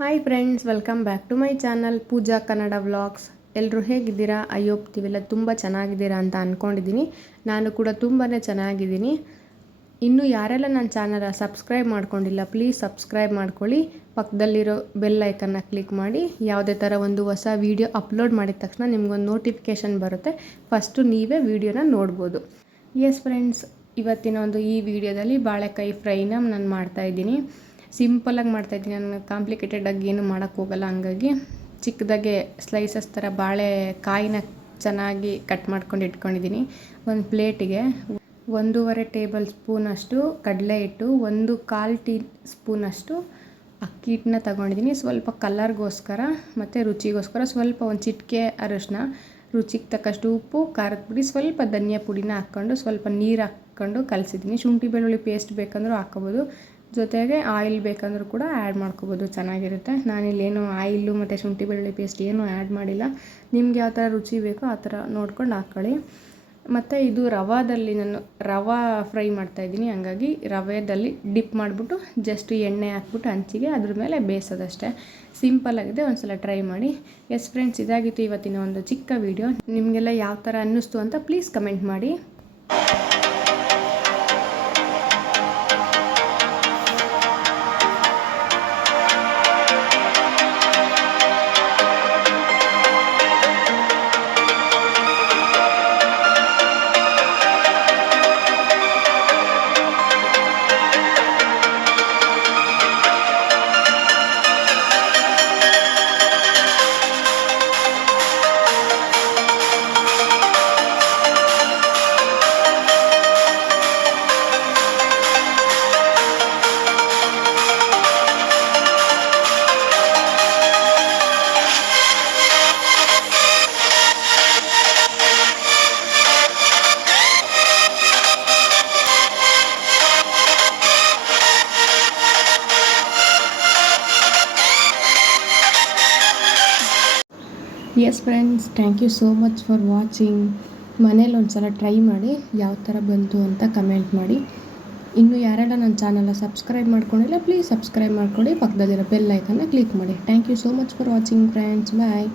Hi friends, welcome back to my channel Pooja Kannada vlogs. ಎಲ್ಲರೂ ಹೇಗಿದ್ದೀರಾ? ಅಯ್ಯೋಪ್ತಿವೆಲ್ಲ ತುಂಬ ಚೆನ್ನಾಗಿದ್ದೀರಾ ಅಂತ ಅಂದ್ಕೊಂಡಿದ್ದೀನಿ. ನಾನು ಕೂಡ ತುಂಬಾ ಚೆನ್ನಾಗಿದ್ದೀನಿ. ಇನ್ನೂ ಯಾರೆಲ್ಲ ನನ್ನ ಚಾನಲ್ ಸಬ್ಸ್ಕ್ರೈಬ್ ಮಾಡ್ಕೊಂಡಿಲ್ಲ, ಪ್ಲೀಸ್ ಸಬ್ಸ್ಕ್ರೈಬ್ ಮಾಡ್ಕೊಳ್ಳಿ. ಪಕ್ಕದಲ್ಲಿರೋ ಬೆಲ್ ಐಕನ್ನ ಕ್ಲಿಕ್ ಮಾಡಿ. ಯಾವುದೇ ಥರ ಒಂದು ಹೊಸ ವೀಡಿಯೋ ಅಪ್ಲೋಡ್ ಮಾಡಿದ ತಕ್ಷಣ ನಿಮಗೊಂದು ನೋಟಿಫಿಕೇಷನ್ ಬರುತ್ತೆ. ಫಸ್ಟು ನೀವೇ ವೀಡಿಯೋನ ನೋಡ್ಬೋದು. ಎಸ್ ಫ್ರೆಂಡ್ಸ್, ಇವತ್ತಿನ ಈ ವಿಡಿಯೋದಲ್ಲಿ ಬಾಳೆಕಾಯಿ ಫ್ರೈನ ನಾನು ಮಾಡ್ತಾಯಿದ್ದೀನಿ. ಸಿಂಪಲಾಗಿ ಮಾಡ್ತಾಯಿದ್ದೀನಿ. ನಾನು ಕಾಂಪ್ಲಿಕೇಟೆಡಾಗಿ ಏನು ಮಾಡೋಕ್ಕೋಗಲ್ಲ. ಹಂಗಾಗಿ ಚಿಕ್ಕದಾಗೆ ಸ್ಲೈಸಸ್ ಥರ ಬಾಳೆಕಾಯಿನ ಚೆನ್ನಾಗಿ ಕಟ್ ಮಾಡ್ಕೊಂಡು ಇಟ್ಕೊಂಡಿದ್ದೀನಿ. ಒಂದು ಪ್ಲೇಟಿಗೆ 1.5 ಟೇಬಲ್ ಸ್ಪೂನಷ್ಟು ಕಡಲೆ ಹಿಟ್ಟು, 1/4 ಟೀ ಸ್ಪೂನಷ್ಟು ಅಕ್ಕಿ ಹಿಟ್ಟನ್ನ ತಗೊಂಡಿದ್ದೀನಿ. ಸ್ವಲ್ಪ ಕಲರ್ಗೋಸ್ಕರ ಮತ್ತು ರುಚಿಗೋಸ್ಕರ ಸ್ವಲ್ಪ ಒಂದು ಚಿಟಿಕೆ ಅರಿಶಿನ, ರುಚಿಗೆ ತಕ್ಕಷ್ಟು ಉಪ್ಪು, ಖಾರದ ಪುಡಿ, ಸ್ವಲ್ಪ ಧನಿಯಾ ಪುಡಿನ ಹಾಕ್ಕೊಂಡು ಸ್ವಲ್ಪ ನೀರು ಹಾಕ್ಕೊಂಡು ಕಲಸಿದ್ದೀನಿ. ಶುಂಠಿ ಬೆಳ್ಳುಳ್ಳಿ ಪೇಸ್ಟ್ ಬೇಕಂದ್ರೂ ಹಾಕ್ಕೋಬೋದು. ಜೊತೆಗೆ ಆಯಿಲ್ ಬೇಕಂದ್ರೂ ಕೂಡ ಆ್ಯಡ್ ಮಾಡ್ಕೋಬೋದು, ಚೆನ್ನಾಗಿರುತ್ತೆ. ನಾನಿಲ್ಲೇನು ಆಯಿಲು ಮತ್ತು ಶುಂಠಿ ಬೆಳ್ಳುಳ್ಳಿ ಪೇಸ್ಟ್ ಏನೂ ಆ್ಯಡ್ ಮಾಡಿಲ್ಲ. ನಿಮ್ಗೆ ಯಾವ ಥರ ರುಚಿ ಬೇಕೋ ಆ ಥರ ನೋಡ್ಕೊಂಡು ಹಾಕ್ಕೊಳ್ಳಿ. ಮತ್ತು ಇದು ರವಾದಲ್ಲಿ ನಾನು ರವಾ ಫ್ರೈ ಮಾಡ್ತಾಯಿದ್ದೀನಿ. ಹಂಗಾಗಿ ರವೆದಲ್ಲಿ ಡಿಪ್ ಮಾಡಿಬಿಟ್ಟು ಜಸ್ಟ್ ಎಣ್ಣೆ ಹಾಕ್ಬಿಟ್ಟು ಹಂಚಿಗೆ ಅದ್ರ ಮೇಲೆ ಬೇಯಿಸೋದಷ್ಟೇ. ಸಿಂಪಲ್ಲಾಗಿದೆ, ಒಂದು ಸಲ ಟ್ರೈ ಮಾಡಿ. ಎಸ್ ಫ್ರೆಂಡ್ಸ್, ಇದಾಗಿತ್ತು ಇವತ್ತಿನ ಒಂದು ಚಿಕ್ಕ ವಿಡಿಯೋ. ನಿಮಗೆಲ್ಲ ಯಾವ ಥರ ಅನ್ನಿಸ್ತು ಅಂತ ಪ್ಲೀಸ್ ಕಮೆಂಟ್ ಮಾಡಿ. Yes friends, thank you so much for watching. ಮನೇಲಿ ಒಂದು ಸಲ ಟ್ರೈ ಮಾಡಿ, ಯಾವ ಥರ ಬಂತು ಅಂತ ಕಮೆಂಟ್ ಮಾಡಿ. ಇನ್ನೂ ಯಾರೆಲ್ಲ ನನ್ನ ಚಾನಲ್ನ ಸಬ್ಸ್ಕ್ರೈಬ್ ಮಾಡ್ಕೊಂಡಿಲ್ಲ, ಪ್ಲೀಸ್ ಸಬ್ಸ್ಕ್ರೈಬ್ ಮಾಡ್ಕೊಳ್ಳಿ. ಪಕ್ಕದಲ್ಲಿರೋ ಬೆಲ್ ಐಕನ್ನ ಕ್ಲಿಕ್ ಮಾಡಿ. Thank you so much for watching friends. Bye.